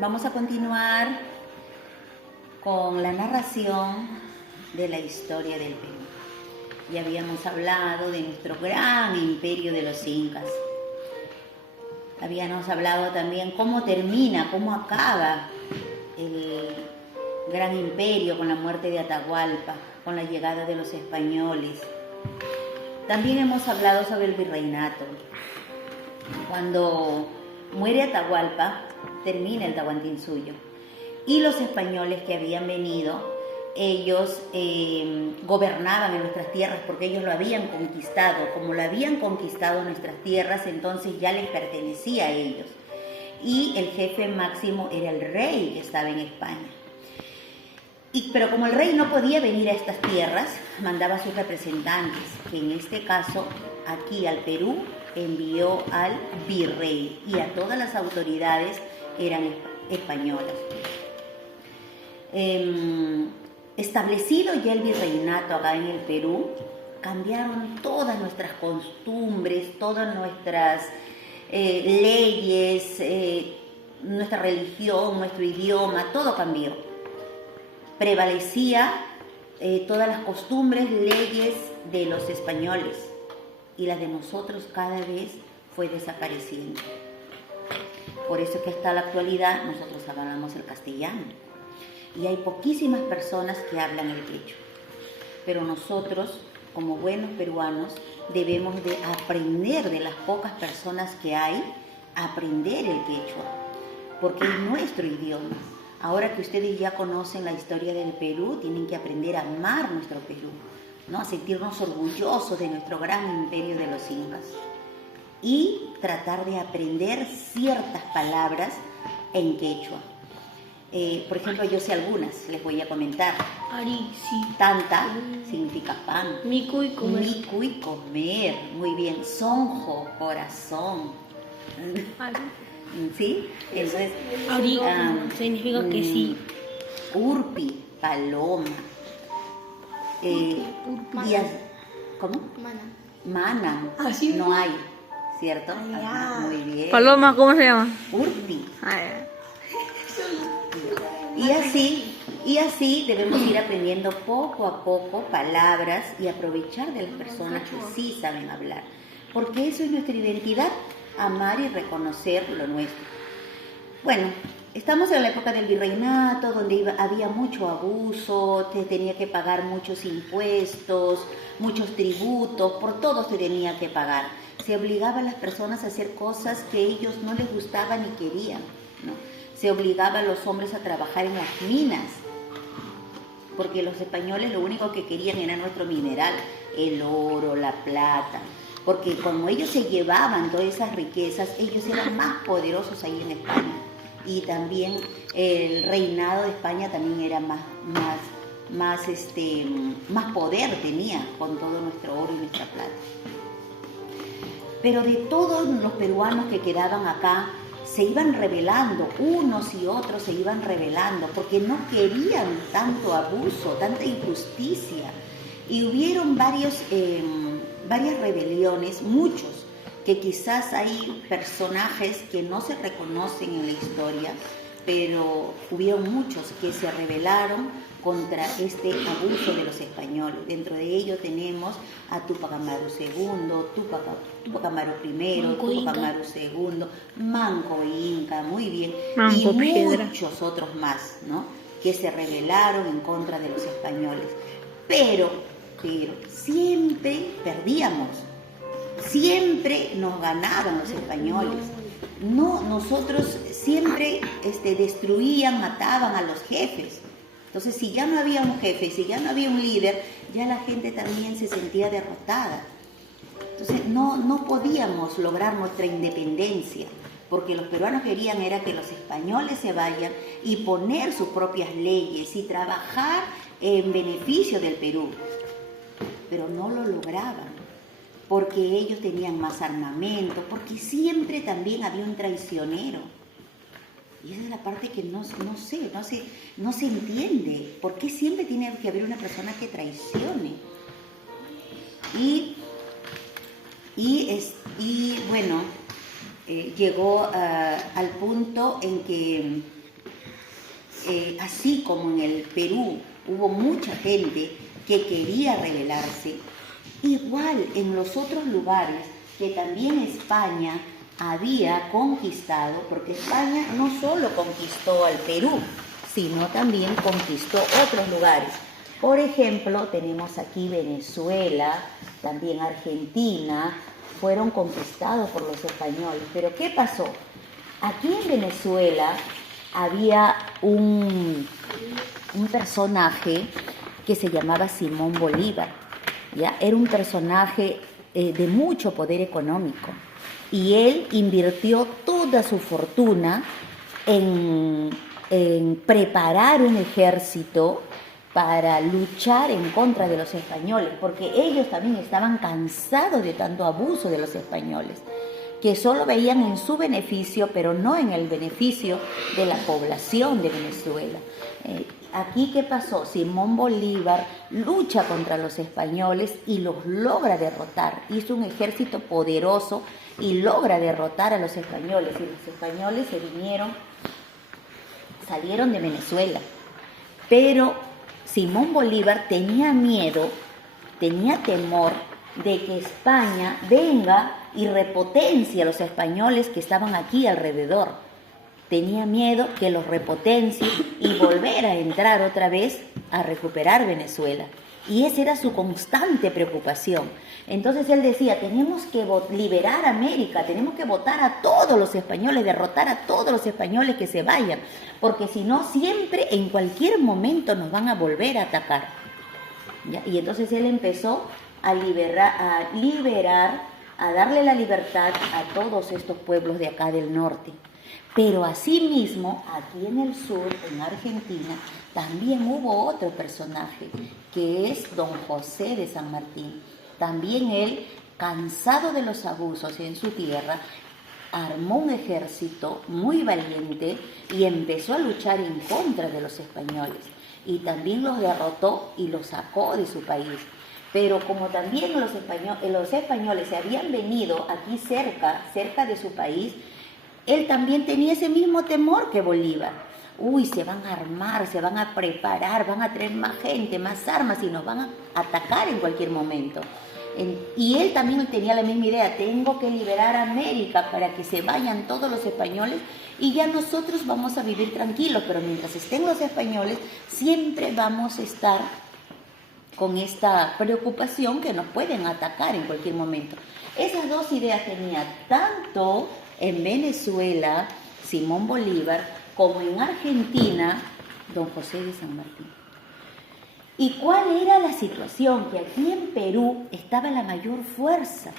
Vamos a continuar con la narración de la historia del Perú. Ya habíamos hablado de nuestro gran imperio de los incas. Habíamos hablado también cómo termina, cómo acaba el gran imperio con la muerte de Atahualpa, con la llegada de los españoles. También hemos hablado sobre el virreinato. Cuando muere Atahualpa, termina el Tahuantinsuyo. Y los españoles que habían venido, ellos gobernaban en nuestras tierras porque ellos lo habían conquistado. Como lo habían conquistado nuestras tierras, entonces ya les pertenecía a ellos. Y el jefe máximo era el rey que estaba en España. Pero como el rey no podía venir a estas tierras, mandaba a sus representantes, que en este caso, aquí al Perú, envió al virrey y a todas las autoridades eran españolas. Establecido ya el virreinato acá en el Perú, cambiaron todas nuestras costumbres, todas nuestras leyes, nuestra religión, nuestro idioma, todo cambió. Prevalecía todas las costumbres, leyes de los españoles y las de nosotros cada vez fue desapareciendo. Por eso es que hasta la actualidad nosotros hablamos el castellano y hay poquísimas personas que hablan el quechua. Pero nosotros, como buenos peruanos, debemos de aprender de las pocas personas que hay, aprender el quechua, porque es nuestro idioma. Ahora que ustedes ya conocen la historia del Perú, tienen que aprender a amar nuestro Perú, ¿no? A sentirnos orgullosos de nuestro gran imperio de los incas y tratar de aprender ciertas palabras en quechua. Por ejemplo, yo sé algunas, les voy a comentar. Ari, sí. Tanta significa pan. Mico y comer. Mico y comer, muy bien. Sonjo, corazón. Ari. ¿Sí? Entonces, Ari significa que sí. Urpi, paloma. ¿Cómo? Mana. Ah, sí. No hay, ¿cierto? Ah, muy bien. Paloma, ¿cómo se llama? Urpi. Ay. Y así debemos ir aprendiendo poco a poco palabras y aprovechar de las personas que sí saben hablar. Porque eso es nuestra identidad, amar y reconocer lo nuestro. Bueno, estamos en la época del virreinato, donde había mucho abuso, se tenía que pagar muchos impuestos, muchos tributos, por todo se tenía que pagar. Se obligaba a las personas a hacer cosas que ellos no les gustaban ni querían, ¿no? Se obligaba a los hombres a trabajar en las minas, porque los españoles lo único que querían era nuestro mineral, el oro, la plata, porque como ellos se llevaban todas esas riquezas, ellos eran más poderosos ahí en España. Y también el reinado de España también era más poder tenía con todo nuestro oro y nuestra plata. Pero de todos los peruanos que quedaban acá, se iban rebelando, unos y otros se iban rebelando, porque no querían tanto abuso, tanta injusticia. Y hubieron varias rebeliones, muchos, que quizás hay personajes que no se reconocen en la historia, pero hubieron muchos que se rebelaron contra este abuso de los españoles. Dentro de ellos tenemos a Tupac Amaru II, Tupac Amaru I, Tupac Amaru II, Manco Inca, muy bien, Manco y Piedra. muchos otros más, ¿no? Que se rebelaron en contra de los españoles. Pero siempre perdíamos, siempre nos ganaban los españoles. No, nosotros siempre destruían, mataban a los jefes. Entonces, si ya no había un jefe, si ya no había un líder, ya la gente también se sentía derrotada. Entonces, no podíamos lograr nuestra independencia, porque los peruanos querían era que los españoles se vayan y poner sus propias leyes y trabajar en beneficio del Perú. Pero no lo lograban, porque ellos tenían más armamento, porque siempre también había un traicionero. Y esa es la parte que no se entiende. ¿Por qué siempre tiene que haber una persona que traicione? Y bueno, llegó al punto en que así como en el Perú hubo mucha gente que quería rebelarse, igual en los otros lugares que también España había conquistado, porque España no solo conquistó al Perú, sino también conquistó otros lugares. Por ejemplo, tenemos aquí Venezuela, también Argentina, fueron conquistados por los españoles. Pero ¿qué pasó? Aquí en Venezuela había un personaje que se llamaba Simón Bolívar, ¿ya? Era un personaje de mucho poder económico y él invirtió toda su fortuna en preparar un ejército para luchar en contra de los españoles, porque ellos también estaban cansados de tanto abuso de los españoles, que solo veían en su beneficio, pero no en el beneficio de la población de Venezuela. Aquí, ¿qué pasó? Simón Bolívar lucha contra los españoles y los logra derrotar. Hizo un ejército poderoso y logra derrotar a los españoles. Y los españoles salieron de Venezuela. Pero Simón Bolívar tenía miedo, tenía temor de que España venga y repotencie a los españoles que estaban aquí alrededor. Tenía miedo que los repotencie y volver a entrar otra vez a recuperar Venezuela. Y esa era su constante preocupación. Entonces él decía, tenemos que liberar América, tenemos que votar a todos los españoles, derrotar a todos los españoles que se vayan, porque si no, siempre, en cualquier momento nos van a volver a atacar. ¿Ya? Y entonces él empezó a liberar, a darle la libertad a todos estos pueblos de acá del norte. Pero asimismo, aquí en el sur, en Argentina, también hubo otro personaje, que es don José de San Martín. También él, cansado de los abusos en su tierra, armó un ejército muy valiente y empezó a luchar en contra de los españoles. Y también los derrotó y los sacó de su país. Pero como también los españoles se habían venido aquí cerca de su país, él también tenía ese mismo temor que Bolívar. Uy, se van a armar, se van a preparar, van a traer más gente, más armas y nos van a atacar en cualquier momento. Y él también tenía la misma idea, tengo que liberar a América para que se vayan todos los españoles y ya nosotros vamos a vivir tranquilos, pero mientras estén los españoles siempre vamos a estar con esta preocupación que nos pueden atacar en cualquier momento. Esas dos ideas tenía tanto en Venezuela Simón Bolívar como en Argentina don José de San Martín. ¿Y cuál era la situación? Que aquí en Perú estaba la mayor fuerza.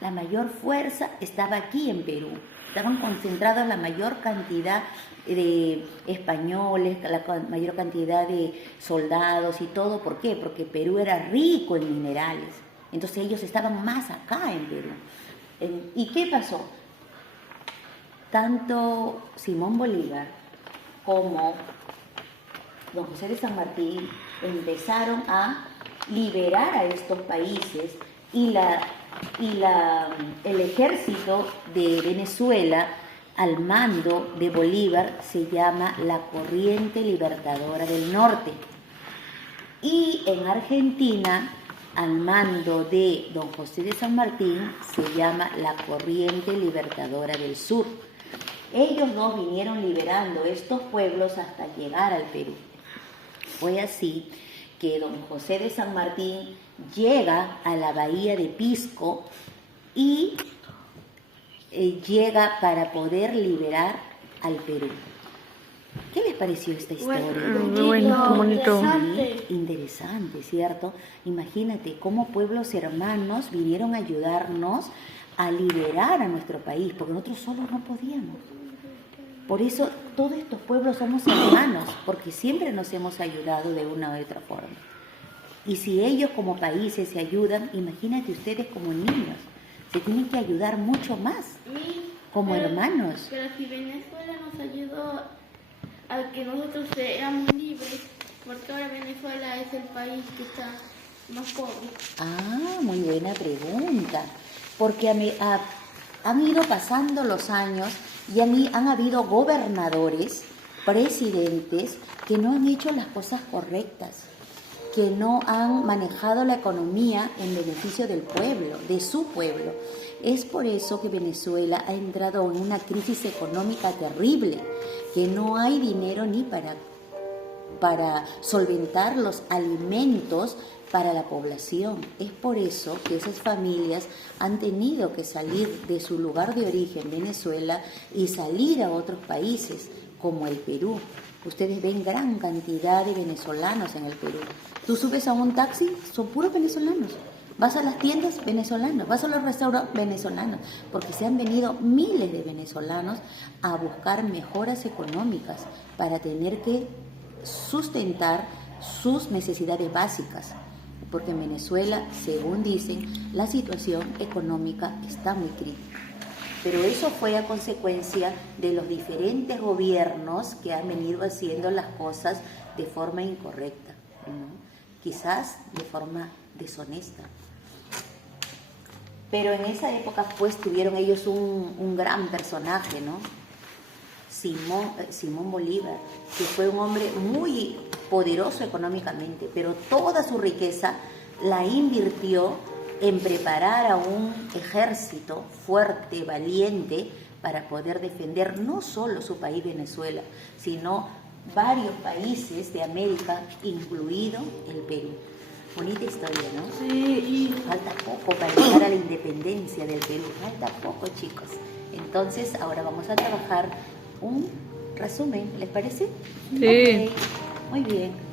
La mayor fuerza estaba aquí en Perú. Estaban concentrados la mayor cantidad de españoles, la mayor cantidad de soldados y todo. ¿Por qué? Porque Perú era rico en minerales. Entonces ellos estaban más acá en Perú. ¿Y qué pasó? Tanto Simón Bolívar como don José de San Martín empezaron a liberar a estos países y el ejército de Venezuela al mando de Bolívar se llama la Corriente Libertadora del Norte. Y en Argentina, al mando de don José de San Martín, se llama la Corriente Libertadora del Sur. Ellos dos vinieron liberando estos pueblos hasta llegar al Perú. Fue así que don José de San Martín llega a la bahía de Pisco y llega para poder liberar al Perú. ¿Qué les pareció esta historia? Bonito. Sí, interesante, ¿cierto? Imagínate cómo pueblos hermanos vinieron a ayudarnos a liberar a nuestro país, porque nosotros solos no podíamos. Por eso todos estos pueblos somos hermanos, porque siempre nos hemos ayudado de una u otra forma. Y si ellos como países se ayudan, imagínate ustedes como niños, se tienen que ayudar mucho más, como hermanos. Pero si Venezuela nos ayudó a que nosotros seamos libres, porque ahora Venezuela es el país que está más pobre. Ah, muy buena pregunta, porque han ido pasando los años y han habido gobernadores presidentes que no han hecho las cosas correctas, que no han manejado la economía en beneficio del pueblo, de su pueblo. Es por eso que Venezuela ha entrado en una crisis económica terrible, que no hay dinero ni para solventar los alimentos para la población. Es por eso que esas familias han tenido que salir de su lugar de origen, Venezuela, y salir a otros países como el Perú. Ustedes ven gran cantidad de venezolanos en el Perú. Tú subes a un taxi, son puros venezolanos. Vas a las tiendas, venezolanos. Vas a los restaurantes, venezolanos. Porque se han venido miles de venezolanos a buscar mejoras económicas para tener que sustentar sus necesidades básicas. Porque en Venezuela, según dicen, la situación económica está muy crítica. Pero eso fue a consecuencia de los diferentes gobiernos que han venido haciendo las cosas de forma incorrecta, ¿no? Quizás de forma deshonesta. Pero en esa época pues tuvieron ellos un gran personaje, ¿no? Simón Bolívar, que fue un hombre muy poderoso económicamente, pero toda su riqueza la invirtió en preparar a un ejército fuerte, valiente, para poder defender no solo su país Venezuela, sino varios países de América, incluido el Perú. Bonita historia, ¿no? Sí. Falta poco para llegar a la independencia del Perú, falta poco, chicos. Entonces, ahora vamos a trabajar un resumen, ¿les parece? Sí. Ok, muy bien.